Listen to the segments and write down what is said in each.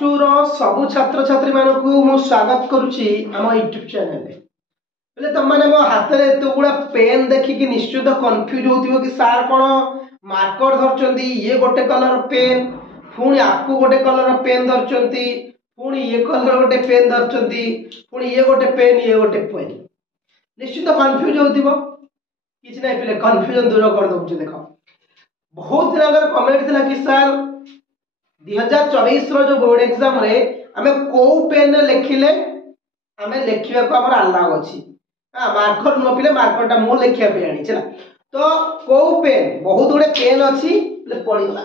+2 रो सबु छात्र छात्री मानकु मु स्वागत करुछि हम YouTube चैनल रे। पहले तुम माने मो हाथ रे तो गुडा पेन देखि कि निश्चित कंफ्यूज होतिबो कि सार कोन मार्कर धरचंदी ये गोटे कलर पेन पुणी आपको गोटे कलर पेन धरचंदी पुणी ये कलर गोटे पेन धरचंदी पुणी ये गोटे पेन निश्चित कंफ्यूज होतिबो किछ नै पहिले कंफ्यूजन दूर कर दउछ। देखो बहुत जगह कमेंट थिला कि सर 2024 रो जो बोर्ड एग्जाम रे हमें को पेन लिखिले हमें लिखिबा को हमर अलाउ अछि। हां मार्कर न पिले मार्कर टा मो लिखिया पे आनी छला तो को पेन बहुत गुडे पेन अछि ले पड़ी गला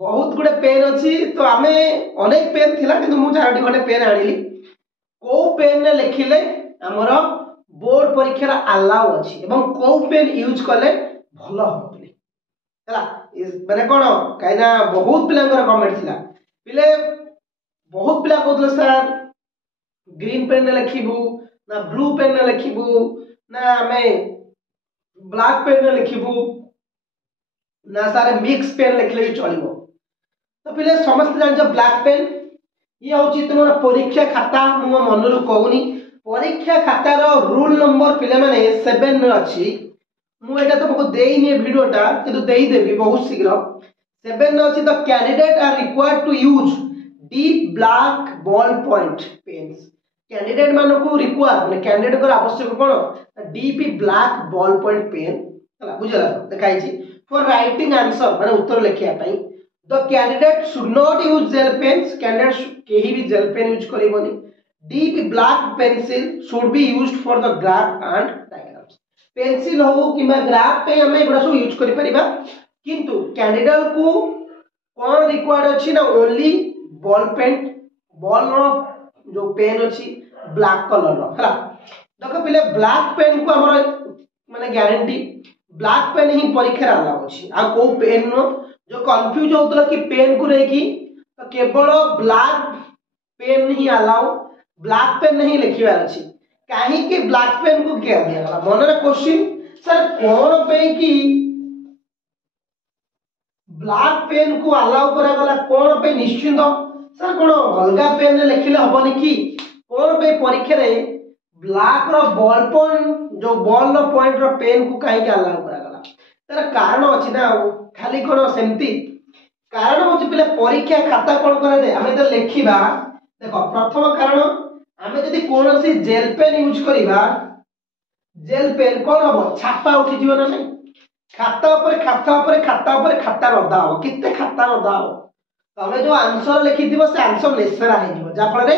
बहुत गुडे पेन अछि तो हमें अनेक पेन थिला कि मु चारटी गटे पेन आनिली को पेन ने लिखिले हमर बोर्ड परीक्षा रा अलाउ अछि एवं को पेन यूज करले भलो हो हला माने कोन काइना बहुत पिलांगर कमेंट थिला पिले बहुत पिला कहतले सर ग्रीन पेन ने लिखिबू ना ब्लू पेन ने लिखिबू ना हमें ब्लैक पेन ने लिखिबू ना सारे मिक्स पेन लिखले भी चलिबो। तो पिले समस्त जान ब्लैक पेन ये होची तुमर परीक्षा खाता मु मनरु कहूनी परीक्षा खाता रो रूल नंबर पिले माने 7 रे अछि मु एटा तुमको देइनी वीडियोटा किंतु देई देबी बहुत शीघ्र 7 अछि the candidate are required to use deep black ball point pens candidate मानो को रिक्वायर माने कैंडिडेट को आवश्यक कोन deep black ball point pen हला बुझला देखाई छी फॉर राइटिंग आंसर माने उत्तर लिखिया पई the candidate should not use gel pens candidate केही भी जेल पेन यूज करिवोनी deep black pencil should be used for the graph and pencil हो कि ग्राफ पे हमें एगुड़ा सब यूज करि परिबा किंतु कैंडिडेट को कोन रिक्वायर्ड अछि ना ओनली बॉल पेन बॉल रो जो पेन अछि ब्लैक कलर रो हला देखो पहले ब्लैक पेन को हमर माने गारंटी ब्लैक पेन ही परीक्षा रा अछि आ को पेन नो जो कंफ्यूज होतला कि पेन को रे कि तो केवल ब्लैक पेन ही अलाउ ब्लैक पेन नहीं लिखिबार अछि काहे कि ब्लैक पेन को क्या दिया मन रे क्वेश्चन सर कोन पे कि ब्लैक पेन को अलाउ करा गला कोन पे निश्चित सर कोन अलगा पेन रे लिखले हबनी कि कोन पे परीक्षा रे ब्लैक रो बॉल पॉइंट जो बॉल रो पॉइंट रो पेन को काहे के अलाउ करा गला तार कारण अछि ना खाली कोन सेमती कारण होछि पहिले परीक्षा खाता कोन करे दे हमें तो लिखिबा देखो प्रथम कारण हमें यदि कौन सी जेल पेन यूज करिबा जेल पेन कोन हो छापा उठी जीवन नै खाता ऊपर खाता ऊपर खाता ऊपर खाता रदा हो किते खाता रदा हो तमे जो आंसर लिखि दिबो से आंसर नेसरा हे जीवो जा फल रे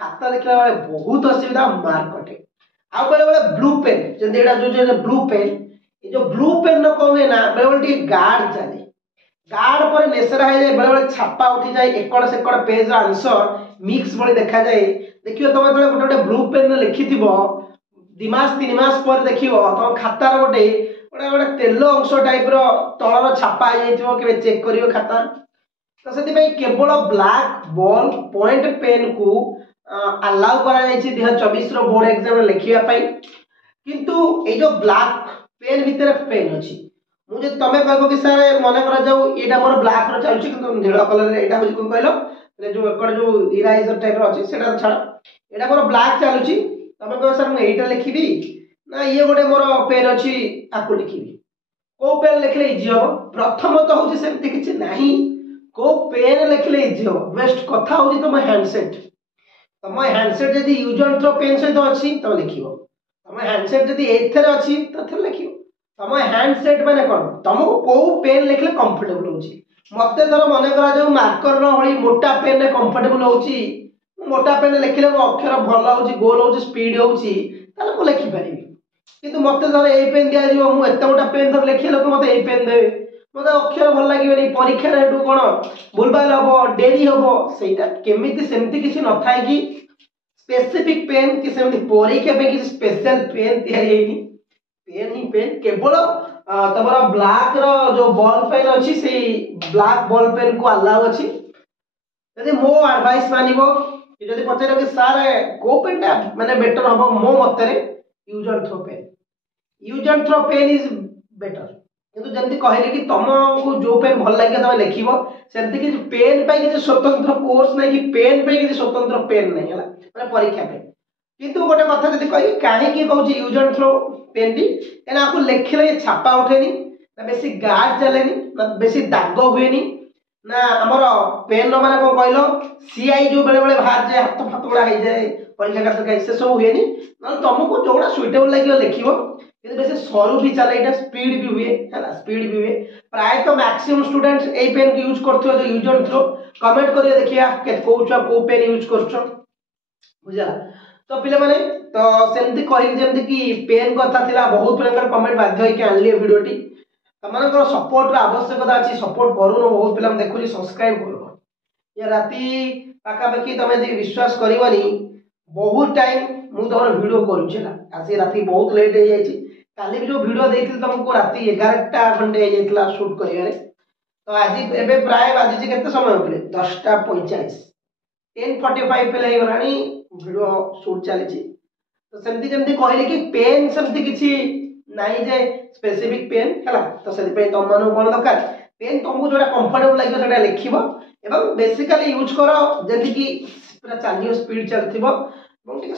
खाता लिखला वाले बहुत असुविधा मार्क कटे आ बेले बेले ब्लू पेन जे एडा जो ब्लू पेन ये जो ब्लू पेन न कहवे ना बेले बेले गार्ड चले गार्ड पर नेसरा हे जाय बेले बेले छापा उठी जाय एकड़ सेकड़ पेज आंसर मिक्स बळे देखा जाय देखियो तमे तले गोटे गोटे ब्लू पेन लिखि दिबो 2 मास 3 मास पर देखियो तम खाता रो गोटे गोटे तेल अंश टाइप रो तळर छापा जायतिबो केबे चेक करियो खाता तो सेति पे केवल ब्लैक बॉल पॉइंट पेन को अलाउ करा जायछि 2024 रो बोर्ड एग्जाम लिखिया पई किंतु ए जो ब्लैक पेन भीतर पेन अछि मु जे तमे कहबो कि सर मने करा जाऊ एटा मोर ब्लैक रो चलछि किंतु नीला कलर रे एटा होई कोन कहलो ले जो एकड़ जो इरेजर टाइप रो अछि सेटा छाड़ एटा मोर ब्लैक चलुछि तमे कह सर मु एटा लिखिबी ना ये गोटे मोर पेन अछि आकु लिखिबी को पेन लिखले इजी हो प्रथम तो होछि सेमति किछ नाही को पेन लिखले इजी हो बेस्ट कथा होछि तुम हैंडसेट यदि यूज एंड थ्रो पेन से तो अछि तो लिखिबो तुम हैंडसेट यदि एथरे अछि तो थे लिखिबो तुम हैंडसेट माने कोन तुमको को पेन लिखले कंफर्टेबल होछि मते धर मने करा जो मार्कर रो हळी मोटा पेन रे कंफर्टेबल होछि मोटा पेन लिखले मो अक्षर भलो होछि गोल होछि स्पीड होछि ताले को लिखि परिबी किंतु मते धर ए पेन दिया दियो मु एते मोटा पेन धर लिखि लोक मते ए पेन दे मते अक्षर भल लागिबेनी परीक्षा रे हेतु कोन भूलबाल हबो डेरी हबो सेटा केमिति सेमति किछि न थाय कि स्पेसिफिक पेन कि सेमति परीक्षा पे कि स्पेशल पेन तयारी हेनी पेन ही पेन केवल तमरा ब्लैक रो जो बॉल पेन अछि से ब्लैक बॉल पेन को अलाउ अछि यदि मो एडवाइस मानिबो यदि पचारे कि सर को पेनटा माने बेटर हबो मो मतरे use and throw pen is better କିନ୍ତୁ ଯେମିତି କହିଲି କି ତମକୁ ଯୋଉ ପେନ୍ ଭଲ ଲାଗିବ ତମେ ଲେଖିବ ସେମିତି କିଛି ପେନ୍ ପାଇଁ କିଛି ସ୍ୱତନ୍ତ୍ର କୋର୍ସ ନାହିଁ କି ପେନ୍ ପାଇଁ କିଛି ସ୍ୱତନ୍ତ୍ର ପେନ୍ ନାହିଁ ହେଲା ମାନେ ପରୀକ୍ଷା ପାଇଁ। କିନ୍ତୁ ଗୋଟେ କଥା ଯଦି କହିବି କାହିଁକି କହୁଛି ୟୁଜ୍ ଆଣ୍ଡ ଥ୍ରୋ ପେନ୍ଟି କାହିଁକିନା ଆକୁ ଲେଖିଲେ ଛାପା ଉଠେନି ନା ବେଶୀ ଗାଢ଼ ଚାଲେନି ନା ବେଶୀ ଦାଗ ହୁଏନି ନା ଆମର ପେନ୍ ମାନେ କଣ କହିଲ ସିଆଇ ଯୋଉ ବେଳେ ବେଳେ ବାହାରିଯାଏ ହାତ ଫାତ ଗୁଡ଼ା ହେଇଯାଏ ପରୀକ୍ଷା ଖାତା ସେ ସବୁ ହୁଏନି। ନହେଲେ ତମକୁ ଯୋଉଟା ସୁଇଟେବଲ ଲାଗିବ ଲେଖିବ କିନ୍ତୁ ବେଶୀ ସରୁ ବି ଚାଲେ ଏଇଟା ସ୍ପିड ବି ହୁଏ ହେଲା ସ୍ପିड ବି हुए प्रायतः मैक्सिमम स्टूडेंट्स ए पेन को यूज करथो जो यूज एंड थ्रो कमेंट करिए देखिया के को पेन यूज करछो बुझला। तो पिले माने तो सेमती कहली जेमती कि पेन कथा थिला बहुत पिलांकर कमेंट बाध्य होई के आनली वीडियोटी तमनकर सपोर्ट रो आवश्यकता अछि सपोर्ट करूनो बहुत पिला देखुली सब्सक्राइब करो या राती पाका पाकी तमे जे विश्वास करबनी बहुत टाइम मु तमर वीडियो करू छला आसी राती बहुत लेट हो जाई काली भी जो वीडियो देइथिल तुमको राती 11टा घंटे हो जाइतला शूट करियारे तो आज एबे प्राय बाजी केते समय होले 10:45 10:45 पे लई गरानी वीडियो शूट चली छी। तो सेमती जेमती कहले कि पेन सेमती किछि नाही जे स्पेसिफिक पेन हला तो सेति पे तुम मानु कोन दरकार पेन तुमको जोटा कंफर्टेबल लागियो सेटा लिखिबो एवं बेसिकली यूज करो जेति कि पूरा चलियो स्पीड चलथिबो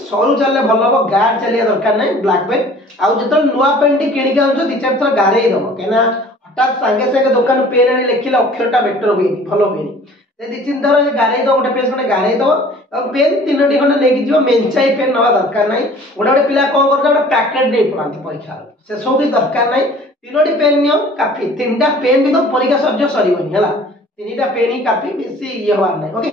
सरू चलने भल हम गार्ड चलिया दरकार ना ब्लाक पेन आउ जो नुआ पेन टी किणी के आनुछ दी चार थर गारे दब कहीं हठात सांगे सांगे दुकान पेन आनी लिखिले अक्षरटा बेटर हुए भल हुए दी तीन थर गारे दब गोटे पेज खंडे गारे दब पेन तीनो खंडे लेकिन जीव मेंचाई पेन ना दरकार ना गोटे गोटे पिला कौन कर पैकेट नहीं पढ़ाती परीक्षा से सब भी दरकार ना तीनो पेन नियो काफी 3टा पेन भी तो परीक्षा सब्जेक्ट सर तीन पेन ही काफी बेसी ये हवार ना ओके।